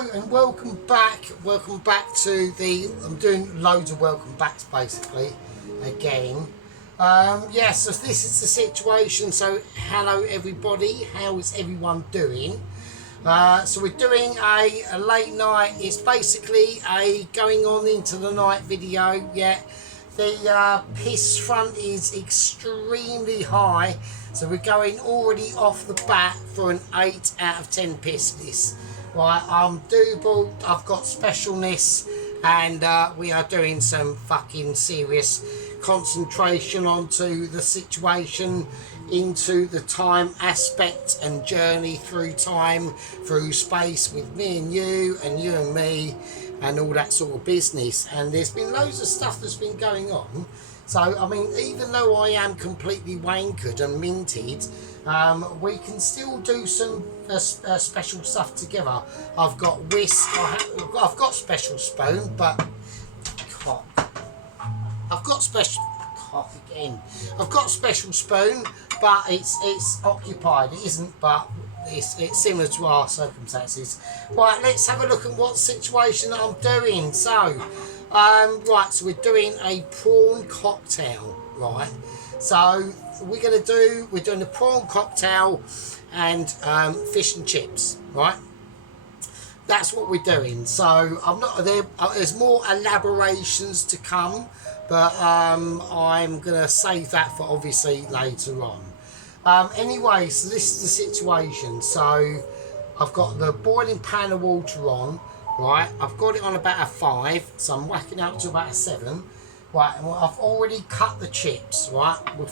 Hello and welcome back to the, I'm doing loads of welcome backs basically again. Yes, so this is the situation. So hello everybody, how is everyone doing? So we're doing a late night. It's basically a going on into the night video. Yeah, the piss front is extremely high, so we're going already off the bat for an 8 out of 10 piss this. Right, I'm double, I've got specialness, and we are doing some fucking serious concentration onto the situation, into the time aspect and journey through time, through space with me and you and me and all that sort of business. And there's been loads of stuff that's been going on. So, I mean, even though I am completely wankered and minted, we can still do some special stuff together. I've got whisk, I've got special spoon, but cock. I've got special cock again. I've got special spoon, but it's occupied. It isn't, but it's similar to our circumstances. Right, let's have a look at what situation I'm doing. So, right, so we're doing a prawn cocktail, right? So we're doing the prawn cocktail and fish and chips, right? That's what we're doing. So I'm not there. There's more elaborations to come, but I'm gonna save that for obviously later on. Anyway, so this is the situation. So I've got the boiling pan of water on, right? I've got it on about a 5, so I'm whacking out to about a 7. Right, and I've already cut the chips, right? We'll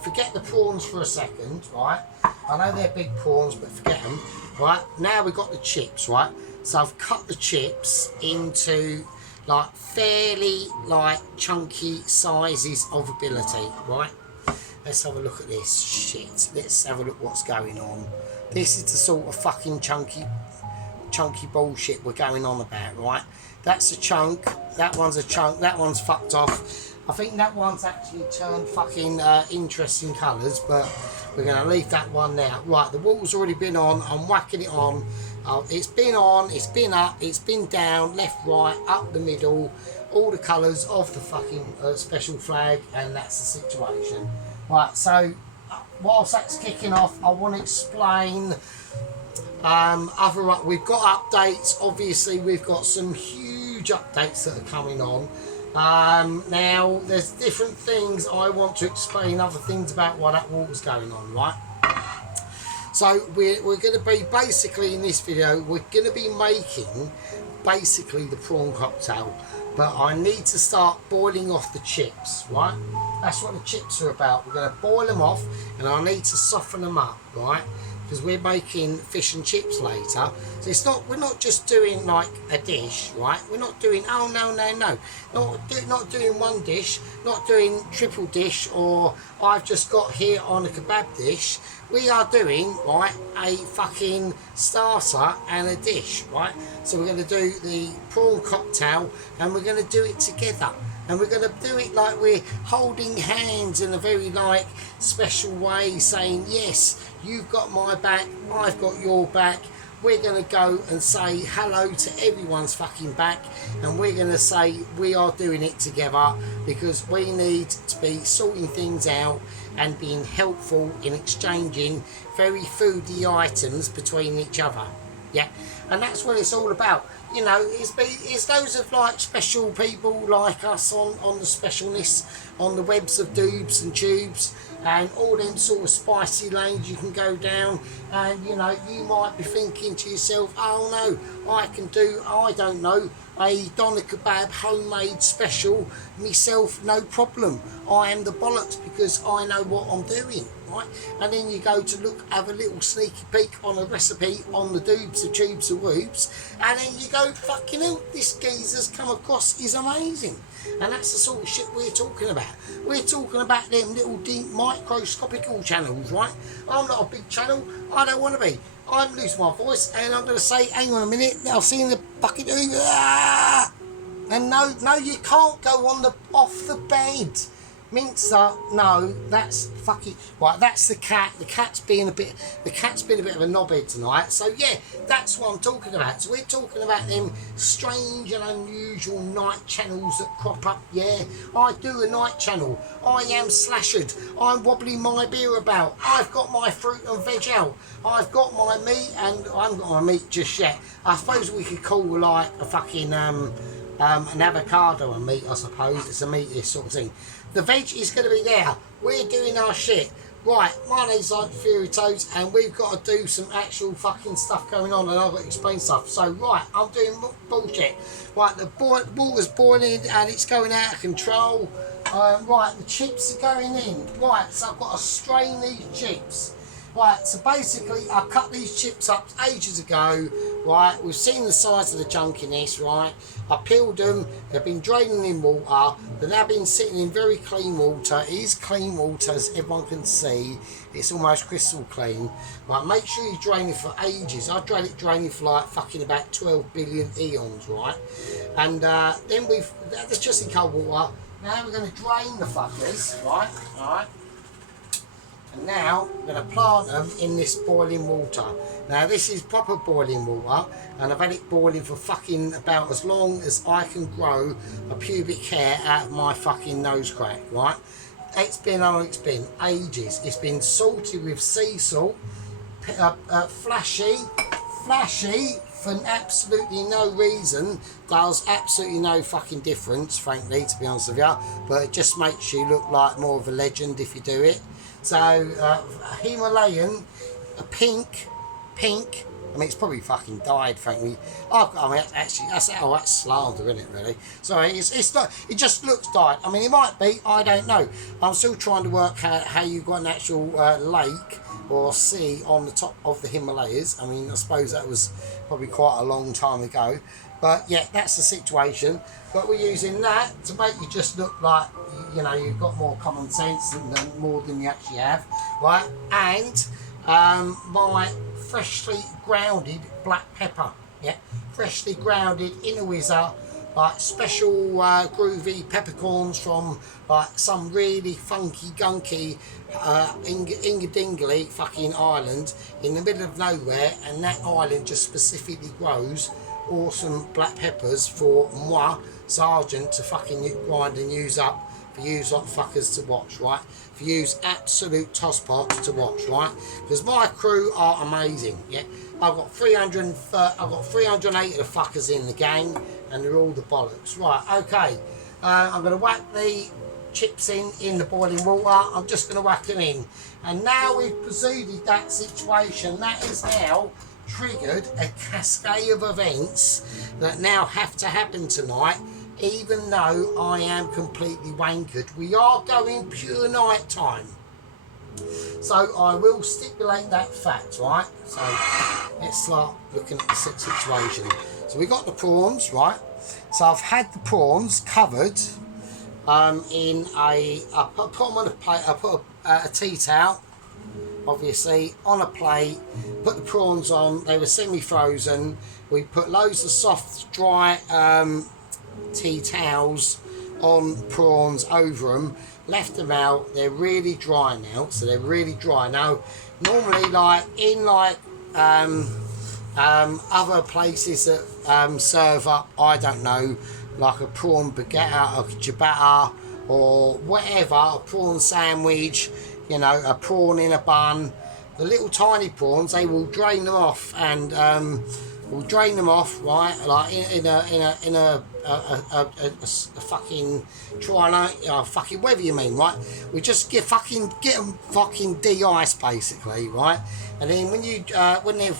forget the prawns for a second, right? I know they're big prawns, but forget them, right? Now we've got the chips, right? So I've cut the chips into like fairly like chunky sizes of ability, right? Let's have a look at this shit. Let's have a look what's going on. This is the sort of fucking chunky bullshit we're going on about, right? That's a chunk, that one's a chunk, that one's fucked off. I think that one's actually turned fucking interesting colours, but we're going to leave that one now. Right, the wall's already been on, I'm whacking it on. It's been on, it's been up, it's been down, left, right, up the middle, all the colours of the fucking special flag, and that's the situation. Right, so whilst that's kicking off, I want to explain we've got updates. Obviously we've got some huge updates that are coming on. Now there's different things I want to explain, other things about why that water's going on, right? So we're going to be basically in this video, we're going to be making basically the prawn cocktail, but I need to start boiling off the chips, right? That's what the chips are about. We're going to boil them off and I need to soften them up, right? Because we're making fish and chips later. So it's not, we're not just doing like a dish, right? We're not doing, oh no, not doing one dish, not doing triple dish, or I've just got here on a kebab dish. We are doing, right, a fucking starter and a dish, right? So we're going to do the prawn cocktail and we're going to do it together. And we're going to do it like we're holding hands in a very like special way, saying, yes, you've got my back, I've got your back. We're going to go and say hello to everyone's fucking back, and we're going to say we are doing it together because we need to be sorting things out and being helpful in exchanging very foodie items between each other. Yeah, and that's what it's all about. You know, it's those of like special people like us on the specialness, on the webs of doobs and tubes, and all them sort of spicy lanes you can go down. And you know, you might be thinking to yourself, oh no, I can do, I don't know, a doner kebab homemade special myself, no problem. I am the bollocks because I know what I'm doing, right? And then you go to have a little sneaky peek on a recipe on the doobs, the tubes, the whoops, and then you go, fucking hell, this geezer's come across is amazing. And that's the sort of shit we're talking about. We're talking about them little deep microscopical channels, right? I'm not a big channel, I don't want to be. I'm losing my voice and I'm going to say, hang on a minute, I've seen the bucket. And no, you can't go off the bed. Mincer, no, that's fucking right. That's the cat. The cat's been a bit of a knobhead tonight. So yeah, that's what I'm talking about. So we're talking about them strange and unusual night channels that crop up. Yeah, I do a night channel. I am slashered. I'm wobbling my beer about. I've got my fruit and veg out. I've got my meat, and I haven't got my meat just yet. I suppose we could call like a fucking an avocado a meat. I suppose it's a meaty sort of thing. The veg is going to be there. We're doing our shit. Right, my name's like Fury Toads, and we've got to do some actual fucking stuff going on, and I've got to explain stuff. So, right, I'm doing bullshit. Right, the water's boiling, and it's going out of control. Right, the chips are going in. Right, so I've got to strain these chips. Right, so basically I cut these chips up ages ago, right, we've seen the size of the junkiness, right, I peeled them, they've been draining in water, they've now been sitting in very clean water. It is clean water, as everyone can see, it's almost crystal clean. Right, make sure you drain it for ages. I drain it for like fucking about 12 billion eons, right, and then that's just in cold water. Now we're going to drain the fuckers, right, alright. And now I'm going to plant them in this boiling water. Now this is proper boiling water, and I've had it boiling for fucking about as long as I can grow a pubic hair out of my fucking nose crack, right? It's been ages. It's been salted with sea salt, flashy for absolutely no reason. Does absolutely no fucking difference, frankly, to be honest with you. But it just makes you look like more of a legend if you do it. So, Himalayan, pink. I mean, it's probably fucking died, frankly. Oh, I mean, actually, that's slander, isn't it, really? Sorry, it's not, it just looks dyed. I mean, it might be, I don't know. I'm still trying to work out how you've got an actual lake or sea on the top of the Himalayas. I mean, I suppose that was probably quite a long time ago. But yeah, that's the situation. But we're using that to make you just look like, you know, you've got more common sense than more than you actually have, right? And my freshly grounded black pepper, yeah, freshly grounded in a whizzer, like special groovy peppercorns from like some really funky gunky inga-dingly fucking island in the middle of nowhere, and that island just specifically grows awesome black peppers for moi, Sergeant, to fucking grind and use up for you lot fuckers to watch, right? For you absolute tosspots to watch, right? Because my crew are amazing, yeah? I've got 380 of the fuckers in the gang, and they're all the bollocks. Right, okay. I'm going to whack the chips in the boiling water. I'm just going to whack them in. And now we've proceeded that situation. That is now triggered a cascade of events that now have to happen tonight, even though I am completely wankered. We are going pure night time, so I will stipulate that fact, right? So let's start looking at the situation. So we got the prawns, right? So I've had the prawns covered in I put them on a plate. I put a tea towel, obviously, on a plate, put the prawns on. They were semi-frozen. We put loads of soft, dry tea towels on prawns over them, left them out. They're really dry now, so they're really dry now. Normally, like in like other places that serve up, I don't know, like a prawn baguette or ciabatta or whatever, a prawn sandwich, you know, a prawn in a bun, the little tiny prawns, they will drain them off, and we'll drain them off, right, like in a fucking triangle, fucking whatever you mean, right? We just get them fucking de-iced, basically, right? And then when they've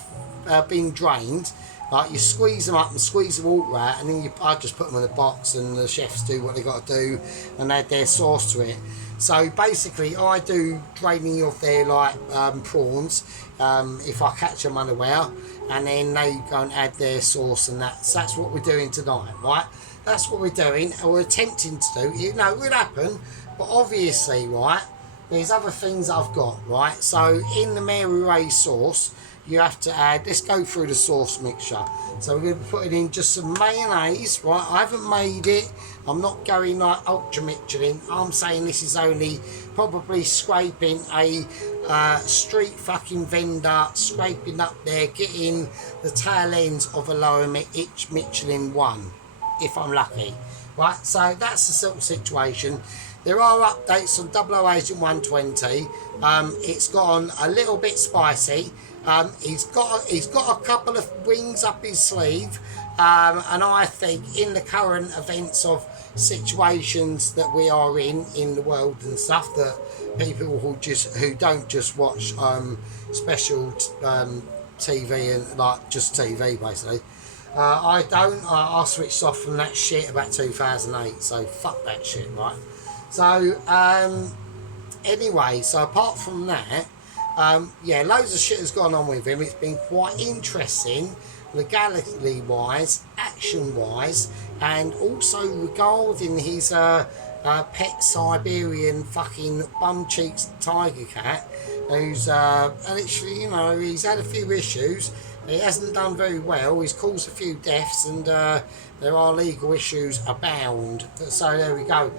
been drained, like, you squeeze them up and squeeze the water out, and then I just put them in a box, and the chefs do what they got to do and add their sauce to it. So basically, I do draining of their like prawns if I catch them unaware, and then they go and add their sauce, and that's what we're doing tonight, right? That's what we're doing, and we're attempting to do. You know, it will happen, but obviously, right, there's other things I've got, right? So in the Mary Ray sauce, you have to add, let's go through the sauce mixture. So we're going to be putting in just some mayonnaise, right? I haven't made it. I'm not going like ultra Michelin. I'm saying this is only probably scraping a street fucking vendor, scraping up there, getting the tail ends of a lower Michelin one, if I'm lucky. Right, so that's the sort of situation. There are updates on 00 Agent 120. It's gone a little bit spicy. He's got a couple of wings up his sleeve, and I think in the current events of situations that we are in the world and stuff, that people who don't just watch special TV and like just TV basically. I switched off from that shit about 2008, so fuck that shit, right? So anyway, so apart from that, yeah, loads of shit has gone on with him. It's been quite interesting, legality wise, action wise, and also regarding his pet Siberian fucking bum cheeks tiger cat, who's literally, you know, he's had a few issues. He hasn't done very well. He's caused a few deaths, and there are legal issues abound. So there we go.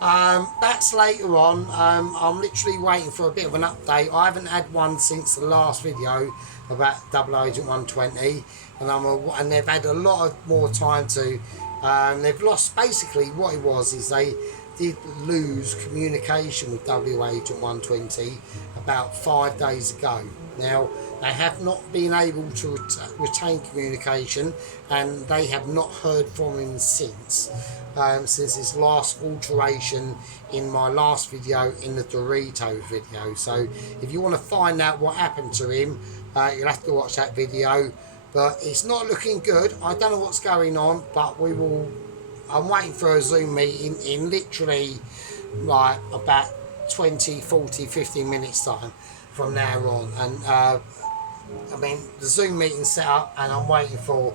That's later on. I'm literally waiting for a bit of an update. I haven't had one since the last video about 00 Agent 120, and they've had a lot of more time to. They've lost, basically what it was is they did lose communication with 00 Agent 120 about 5 days ago. Now, they have not been able to retain communication, and they have not heard from him since his last alteration in my last video, in the Doritos video. So if you want to find out what happened to him, you'll have to watch that video. But it's not looking good. I don't know what's going on, but we will. I'm waiting for a Zoom meeting in literally like about 20, 40, 15 minutes time from now on. And I mean, the Zoom meeting set up, and I'm waiting for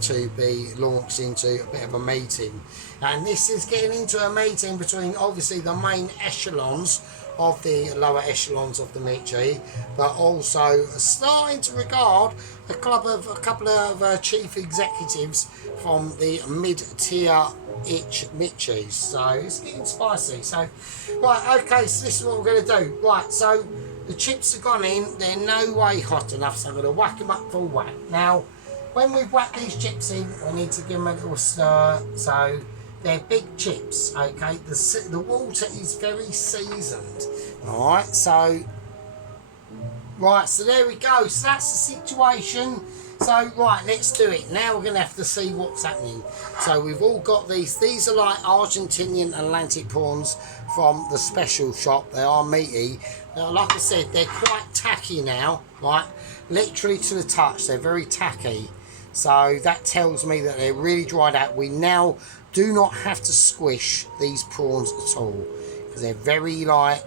to be launched into a bit of a meeting. And this is getting into a meeting between obviously the main echelons of the lower echelons of the Michi, but also starting to regard a couple of chief executives from the mid-tier Michis. So it's getting spicy. So right, okay, so this is what we're going to do. Right, so the chips have gone in. They're no way hot enough, so I'm going to whack them up full whack. Now, when we've whacked these chips in, we need to give them a little stir. So they're big chips, okay? The water is very seasoned. Alright, so there we go. So that's the situation. So, right, let's do it. Now we're going to have to see what's happening. So we've all got these. These are like Argentinian Atlantic prawns from the special shop. They are meaty. Now, like I said, they're quite tacky now, right? Literally to the touch. They're very tacky. So that tells me that they're really dried out. We now do not have to squish these prawns at all, because they're very like,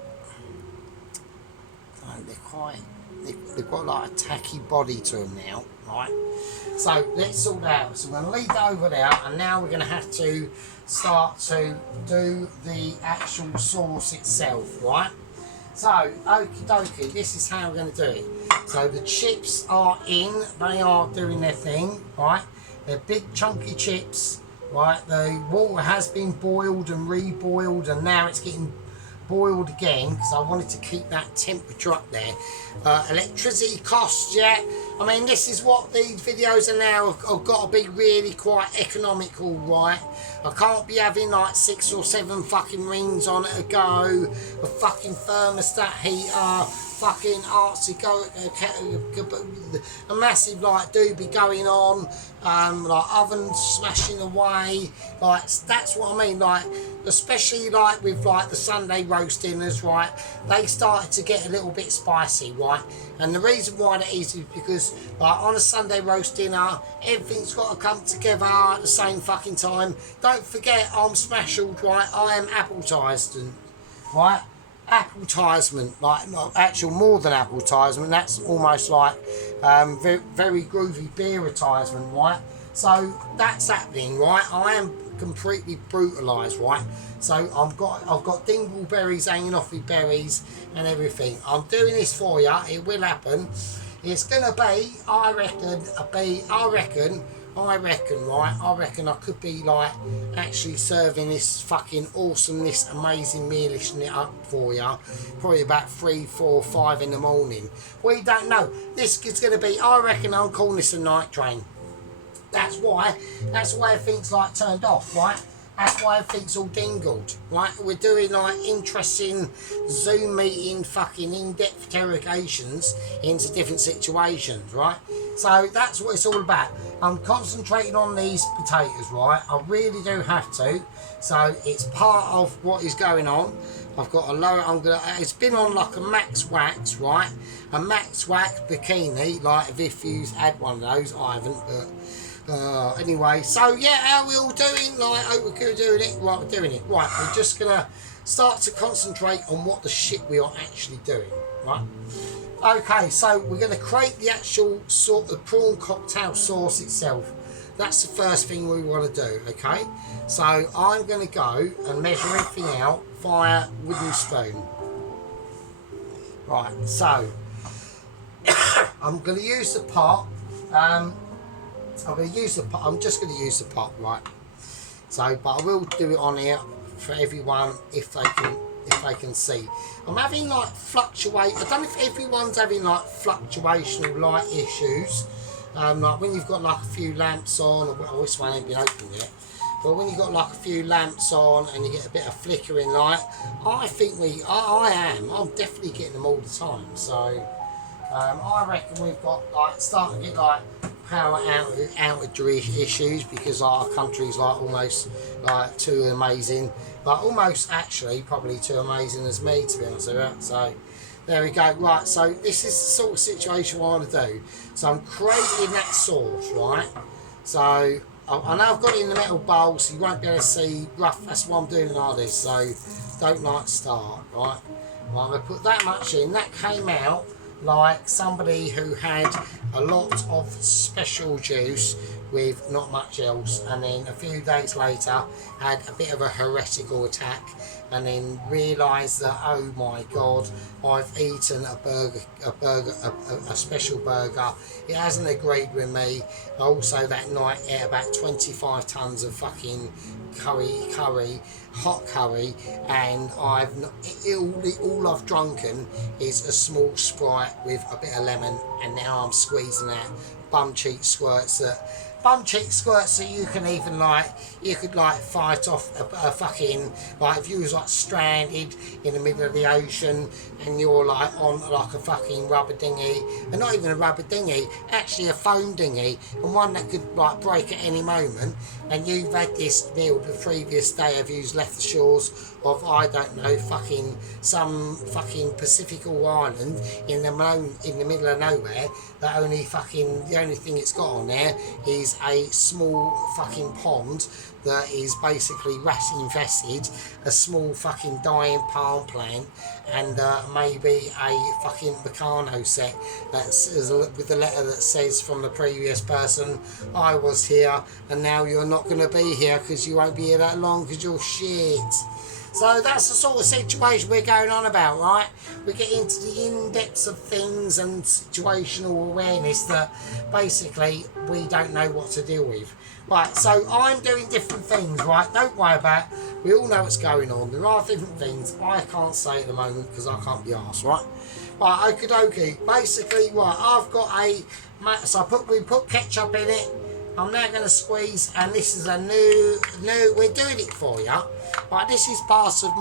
they've got like a tacky body to them now, right? So let's sort that out. So we're going to leave that over there, and now we're going to have to start to do the actual sauce itself, right? So, okie dokie, this is how we're going to do it. So the chips are in, they are doing their thing, right? They're big chunky chips. Right, the water has been boiled and reboiled, and now it's getting boiled again because I wanted to keep that temperature up there. Electricity costs, yeah. I mean, this is what these videos are now. Have got to be really quite economical, right? I can't be having like 6 or 7 fucking rings on at a go, a fucking thermostat heater, fucking artsy a massive like doobie going on, like oven smashing away, like that's what I mean, like especially like with like the Sunday roast dinners, right? They started to get a little bit spicy, right? And the reason why that is because like on a Sunday roast dinner, everything's got to come together at the same fucking time. Don't forget, I'm smashled, right? I am appetized, right? Appetizement, like not actual more than appetizement, that's almost like very, very groovy beer advertisement, right? So that's happening, right? I am completely brutalized, right? So I've got dingleberries hanging off with berries and everything. I'm doing this for you. It will happen. It's gonna be, I reckon, right? I reckon I could be like actually serving this fucking awesomeness, amazing mealish knit up for you, probably about 3, 4, 5 in the morning. We don't know. This is gonna be, I reckon, I'm calling this a night train. That's why everything's like turned off, right? That's why everything's all dingled, right? We're doing like interesting Zoom meeting, fucking in-depth interrogations into different situations, right? So that's what it's all about. I'm concentrating on these potatoes, right? I really do have to. So it's part of what is going on. I've got a lower, it's been on like a max wax, right? A max wax bikini, like if you've had one of those, I haven't, but anyway, so yeah, how we all doing? Like, hope we're doing it. Right, we're doing it. Right, we're just gonna start to concentrate on what the shit we are actually doing. Right. Okay, so we're gonna create the actual sort of prawn cocktail sauce itself. That's the first thing we want to do. Okay, so I'm gonna go and measure everything out via wooden spoon. Right, so I'm gonna use the pot. I'm just going to use the pot, right? So, but I will do it on here for everyone if they can see. I'm having like I don't know if everyone's having like fluctuational light issues. Like when you've got like a few lamps on, or this one ain't been opened yet. But when you've got like a few lamps on and you get a bit of flickering light, I think I'm definitely getting them all the time. So I reckon we've got like starting to get like power outage issues because our country's like almost like too amazing, but almost actually probably too amazing as me, to be honest with you. So there we go. Right, so this is the sort of situation I want to do. So I'm creating that sauce, right? So I know I've got it in the metal bowl, so you won't be able to see rough. That's why I'm doing like this. So don't like start, right? Well, I'm gonna put that much in. That came out like somebody who had a lot of special juice with not much else, and then a few days later had a bit of a heretical attack, and then realised that, oh my god, I've eaten a special burger. It hasn't agreed with me. Also that night ate about 25 tons of fucking hot curry, and all I've drunken is a small Sprite with a bit of lemon, and now I'm squeezing out bum cheek squirts that you can even you could fight off a fucking, like if you was like stranded in the middle of the ocean and you're like on like a fucking rubber dinghy, and not even a rubber dinghy, actually a foam dinghy, and one that could like break at any moment, and you've had this meal the previous day of you've left the shores of, I don't know, fucking some fucking Pacifical island in the middle of nowhere, that the only thing it's got on there is a small fucking pond that is basically rat infested, a small fucking dying palm plant, and maybe a fucking Meccano set with the letter that says from the previous person, I was here and now you're not going to be here because you won't be here that long because you're shit. So that's the sort of situation we're going on about, right? We get into the in-depths of things and situational awareness that basically we don't know what to deal with. Right, so I'm doing different things, right? Don't worry about it. We all know what's going on. There are different things I can't say at the moment because I can't be arsed, right? Right, okie dokie. Basically, right, I've got so we put ketchup in it. I'm now going to squeeze, and this is a new, we're doing it for you. Right, this is part of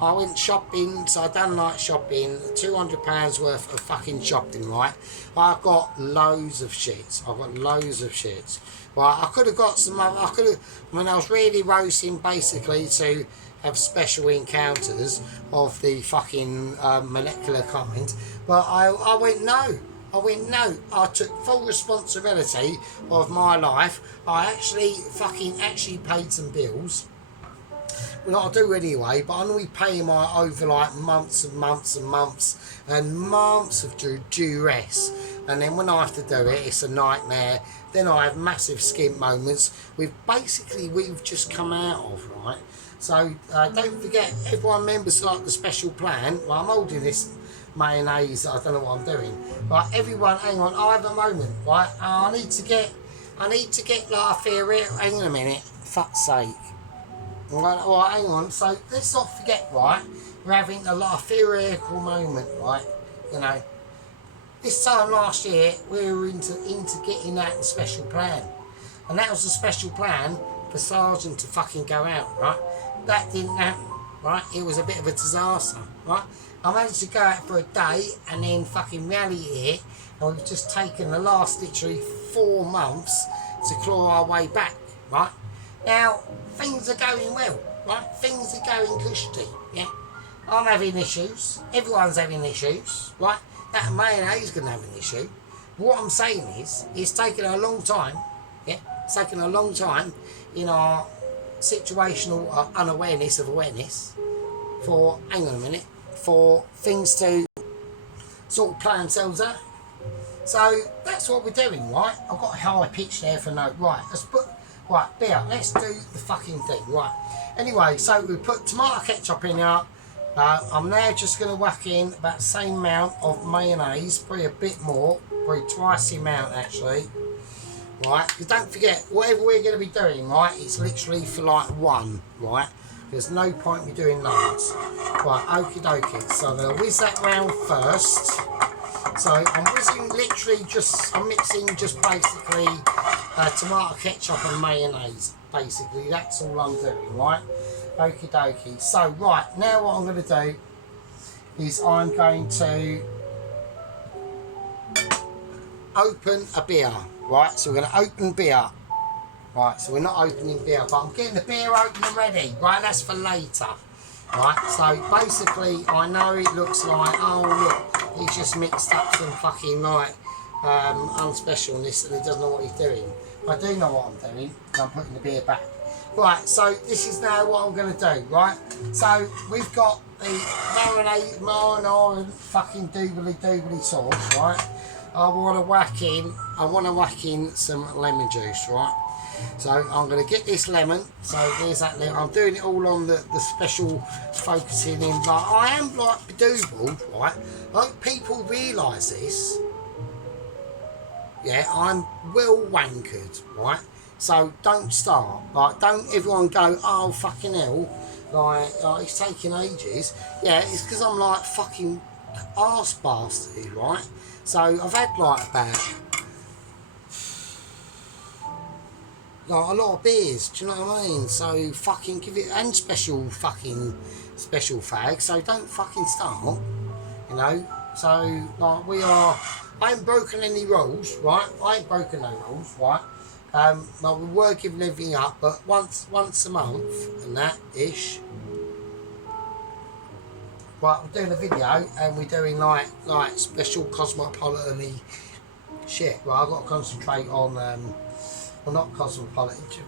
I went shopping, so I done like shopping, £200 worth of fucking shopping, right? I've got loads of shit. Right, I could have got some, when I was really roasting basically to have special encounters of the fucking molecular kind, but I went no. I took full responsibility of my life. I actually paid some bills. Well, I do anyway, but I'm only paying my over like months and months and months and months of duress. And then when I have to do it, it's a nightmare. Then I have massive skimp moments we've just come out of, right? So don't forget, everyone remembers like the special plan. Well, I'm holding this mayonnaise. I don't know what I'm doing. Right, everyone, hang on. I have a moment. Right, I need to get like a theoretical. Hang on a minute. Fuck's sake. Right, hang on. So let's not forget. Right, we're having a lot of theoretical moment. Right, you know. This time last year, we were into getting that special plan, and that was a special plan for Sergeant to fucking go out. Right, that didn't happen. Right, it was a bit of a disaster. Right, I managed to go out for a day, and then fucking reality hit, and we've just taken the last literally 4 months to claw our way back. Right, now things are going well. Right, things are going cushy. Yeah, I'm having issues. Everyone's having issues. Right. That mayonnaise is going to have an issue. What I'm saying is, it's taken a long time, yeah? It's taken a long time in our situational unawareness of awareness for, hang on a minute, for things to sort of play themselves out. So that's what we're doing, right? I've got a high pitch there for no, right, let's put, right, there, let's do the fucking thing, right? Anyway, so we put tomato ketchup in here. I'm now just going to whack in about the same amount of mayonnaise, probably a bit more, probably twice the amount actually. Right, because don't forget, whatever we're going to be doing, right, it's literally for like one, right? There's no point in me doing loads. Right, okie dokie. So I'm going to whiz that round first. So I'm whizzing literally just, I'm mixing just basically tomato ketchup and mayonnaise. Basically, that's all I'm doing, right? Okie dokie. So, right, now what I'm going to do is I'm going to open a beer, right? So we're going to open beer. Right, so we're not opening beer, but I'm getting the beer open and ready, right? That's for later, right? So basically, I know it looks like, oh look, he's just mixed up some fucking like unspecialness and he doesn't know what he's doing. I do know what I'm doing, and I'm putting the beer back. Right, so this is now what I'm going to do, right? So we've got the marinade fucking doobly sauce, right? I want to whack in some lemon juice, right? So I'm going to get this lemon. So there's that lemon. I'm doing it all on the special focusing in. Like I am like bedoobled, right? I hope people realise this. Yeah, I'm well wankered, right? So don't start. Like don't everyone go, oh fucking hell, like it's taking ages. Yeah, it's because I'm like fucking arse bastard, right? So I've had like about like a lot of beers, do you know what I mean? So fucking give it, and special fag, so don't fucking start, you know? So like I ain't broken any rules, right? I ain't broken no rules, right? Like we were giving everything up, but once a month and that ish. Right, we're doing a video and we're doing like special cosmopolitan-y shit. Right, I've got to concentrate on well, not cosmopolitan. Do you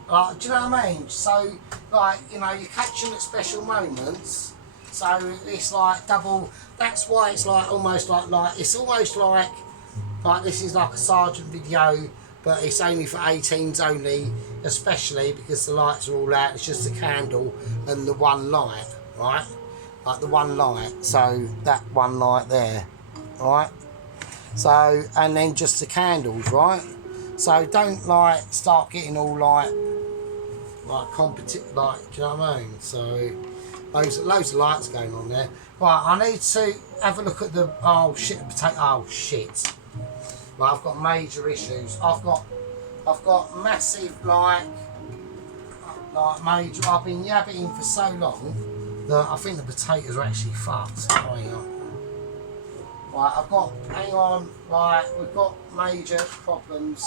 know what I mean? So like, you know, you're catching at special moments. So it's like double. That's why it's like almost like it's almost like this is like a sergeant video, but it's only for 18s only, especially because the lights are all out. It's just a candle and the one light, right? Like the one light. So that one light there, right? So and then just the candles, right? So don't like start getting all like competitive, like, do you know what I mean? So loads of lights going on there. Right, I need to have a look at the oh shit. Right, I've got major issues. I've got massive like major. I've been yabbing for so long that I think the potatoes are actually fucked. Hang on. Right, hang on. Right, we've got major problems.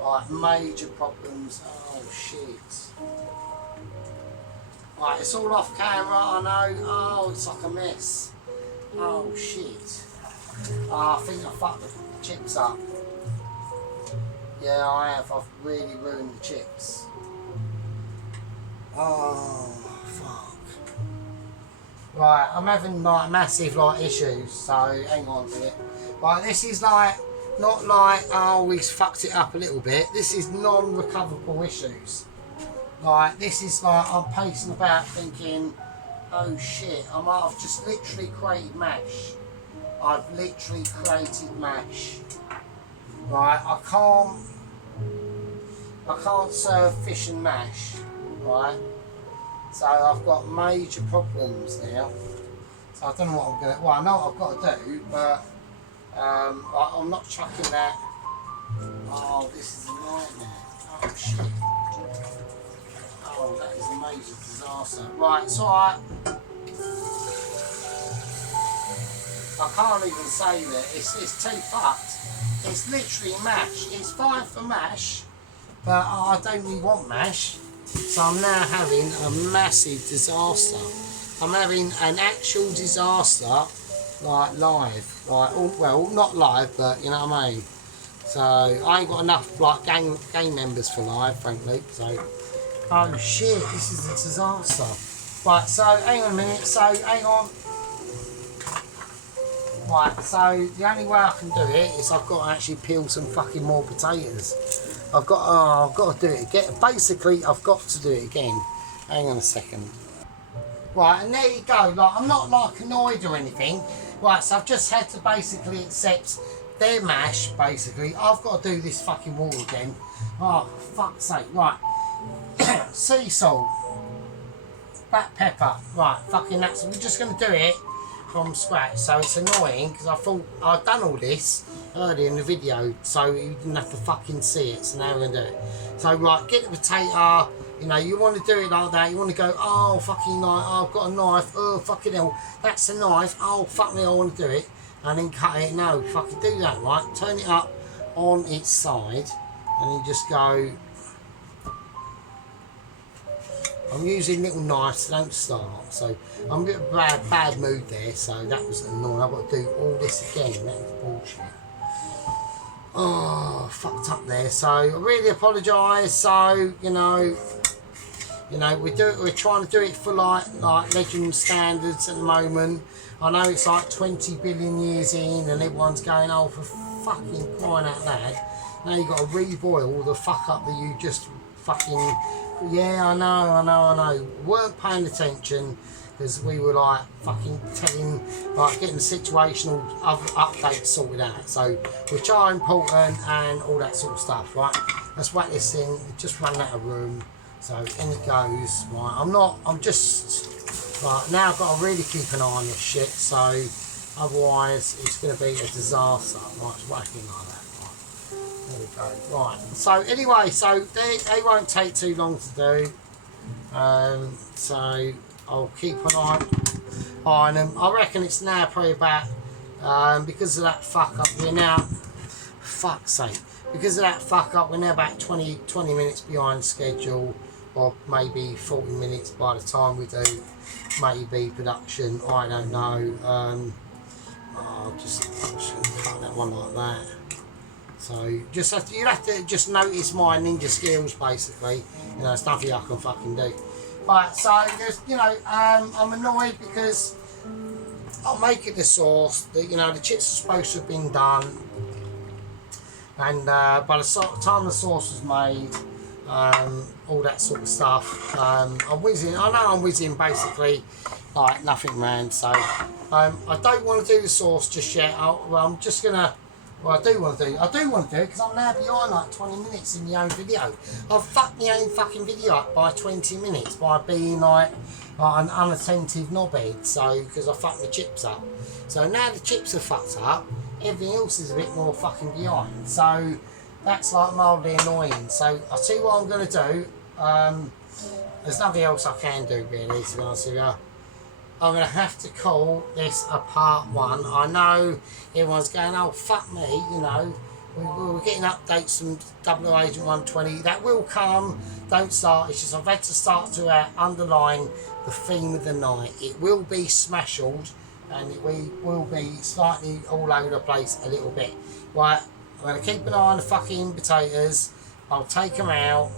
Right, major problems. Oh shit. Right, it's all off camera, I know. Oh, it's like a mess. Oh shit. I think I fucked the chips up. Yeah, I have. I've really ruined the chips. Oh, fuck. Right, I'm having like massive like issues, so hang on a minute. Right, this is like, not like, oh, he's fucked it up a little bit. This is non-recoverable issues. Like, this is like, I'm pacing about thinking, oh shit, I've just literally created mash. I've literally created mash. Right, I can't serve fish and mash, right? So I've got major problems now. So I don't know what I'm gonna. Well, I know what I've got to do, but I'm not chucking that. Oh, this is a nightmare. Oh shit. Oh, that is a major disaster. Right, it's alright. I can't even say that. It's too fucked. It's literally mash. It's fine for mash, but I don't really want mash. So I'm now having a massive disaster. I'm having an actual disaster, like live. Like, well, not live, but you know what I mean. So I ain't got enough like game members for live, frankly. So, oh shit, this is a disaster. Right, so hang on a minute. So hang on. Right, so the only way I can do it is I've got to actually peel some fucking more potatoes. I've got to do it again. Basically, I've got to do it again. Hang on a second. Right, and there you go. Like, I'm not like annoyed or anything. Right, so I've just had to basically accept their mash. Basically, I've got to do this fucking wall again. Oh, for fuck's sake! Right, sea salt, black pepper. Right, fucking that's. We're just gonna do it from scratch. So it's annoying because I thought I'd done all this earlier in the video, so you didn't have to fucking see it. So now we're gonna do it. So right, get the potato. You know, you want to do it like that. You want to go, oh fucking knife. Oh, I've got a knife. Oh fucking hell, that's a knife. Oh fuck me, I want to do it, and then cut it. No, fucking do that. Right, turn it up on its side, and you just go. I'm using little knives, don't start. So I'm in a bad mood there. So that was annoying. I've got to do all this again. That is bullshit. Oh, fucked up there. So I really apologise. So you know, we're trying to do it for like legend standards at the moment. I know it's like 20 billion years in, and everyone's going, oh, for fucking crying out loud. Now you've got to reboil the fuck up that you just fucking. Yeah, I know. Weren't paying attention because we were like fucking getting the situational updates sorted out. So which are important and all that sort of stuff, right? Let's whack this in. Just run out of room. So in it goes. Right, I'm just right now. I've got to really keep an eye on this shit. So otherwise, it's going to be a disaster. Right, it's whacking like that. There we go. Right. So anyway, so they won't take too long to do. So I'll keep an eye on them. I reckon it's now probably about because of that fuck up. We're now fuck's sake. Because of that fuck up, we're now about 20 minutes behind schedule, or maybe 40 minutes by the time we do maybe production. I don't know. I'll just cut that one like that. So you have to just notice my ninja skills, basically. You know, stuff I can fucking do. Right, so there's, I'm annoyed because I'm making the sauce. The chips are supposed to have been done, and by the time the sauce was made, all that sort of stuff, I'm whizzing. I know I'm whizzing basically like nothing, man. So I don't want to do the sauce just yet. I'm just gonna. Well, I do want to do it because I'm now behind like 20 minutes in my own video. I've fucked my own fucking video up by 20 minutes by being like an unattentive knobhead. So, because I fucked the chips up. So now the chips are fucked up, everything else is a bit more fucking behind. So that's like mildly annoying. So I'll tell you what I'm going to do. There's nothing else I can do really, to be honest with you. I'm going to have to call this a part one. I know everyone's going, oh, fuck me, we're getting updates from 00 Agent 120. That will come. Don't start. It's just I've had to start to underline the theme of the night. It will be smashed, and it will be slightly all over the place a little bit. Right, I'm going to keep an eye on the fucking potatoes. I'll take them out,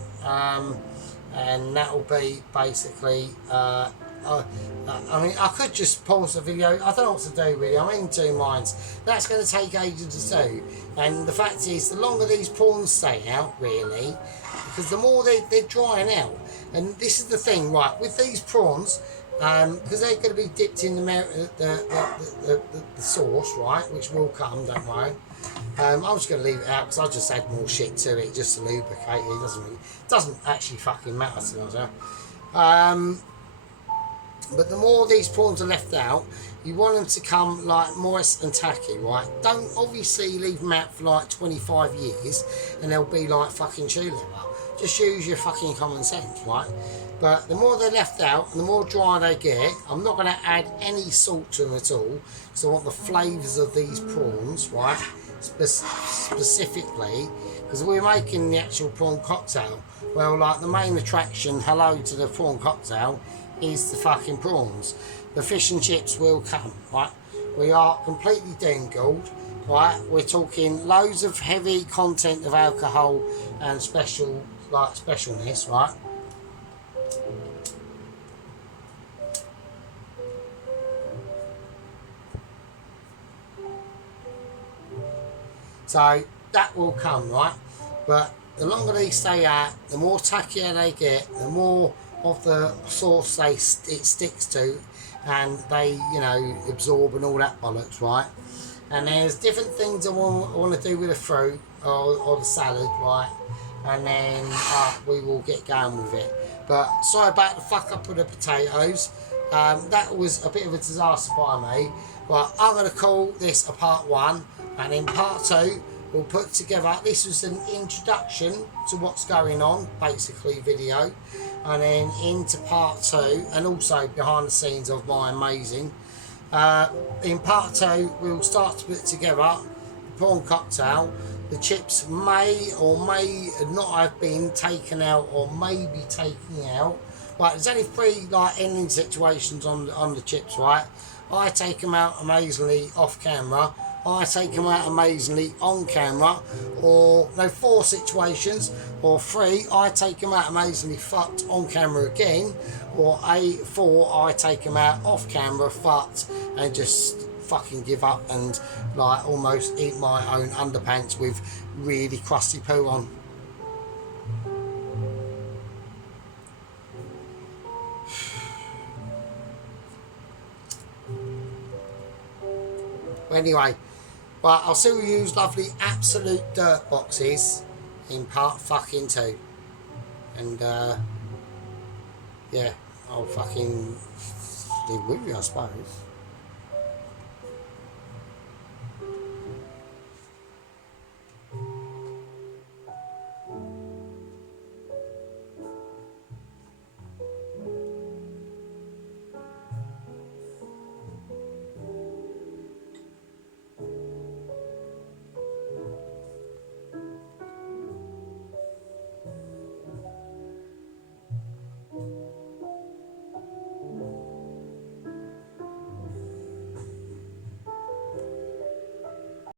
and that will be basically... I mean, I could just pause the video. I don't know what to do really. I'm in two minds. That's going to take ages to do. And the fact is, the longer these prawns stay out, really, because the more they're drying out. And this is the thing, right, with these prawns, because they're going to be dipped in the sauce, right, which will come, don't worry. I'm just going to leave it out because I just add more shit to it just to lubricate it. It doesn't actually fucking matter to be honest. But the more these prawns are left out, you want them to come like moist and tacky, right? Don't obviously leave them out for like 25 years and they'll be like fucking chew leather. Just use your fucking common sense, right? But the more they're left out and the more dry they get, I'm not going to add any salt to them at all because I want the flavours of these prawns, right? Specifically, because we're making the actual prawn cocktail. Well, like the main attraction, hello to the prawn cocktail, is the fucking prawns. The fish and chips will come, right? We are completely dingled, right? We're talking loads of heavy content of alcohol and specialness, right? So that will come, right? But the longer they stay out, the more tackier they get, the more of the sauce it sticks to, and they, you know, absorb and all that bollocks, right? And there's different things I want to do with the fruit or the salad, right? And then we will get going with it. But sorry about the fuck up with the potatoes. That was a bit of a disaster by me. But I'm going to call this a part 1, and in part 2 we'll put together, this was an introduction to what's going on, basically video, and then into part 2, and also behind the scenes of my amazing. In part 2 we'll start to put together the prawn cocktail. The chips may or may not have been taken out, or may be taken out. Right, there's only 3 like ending situations on the chips, right? I take them out amazingly off camera, I take them out amazingly on camera, or no, 4 situations, or 3, I take them out amazingly fucked on camera again, or 4, I take them out off camera fucked and just fucking give up and like almost eat my own underpants with really crusty poo on. Anyway, but I'll see you lovely absolute dirt boxes in part fucking 2. And yeah, I'll fucking live with you, I suppose.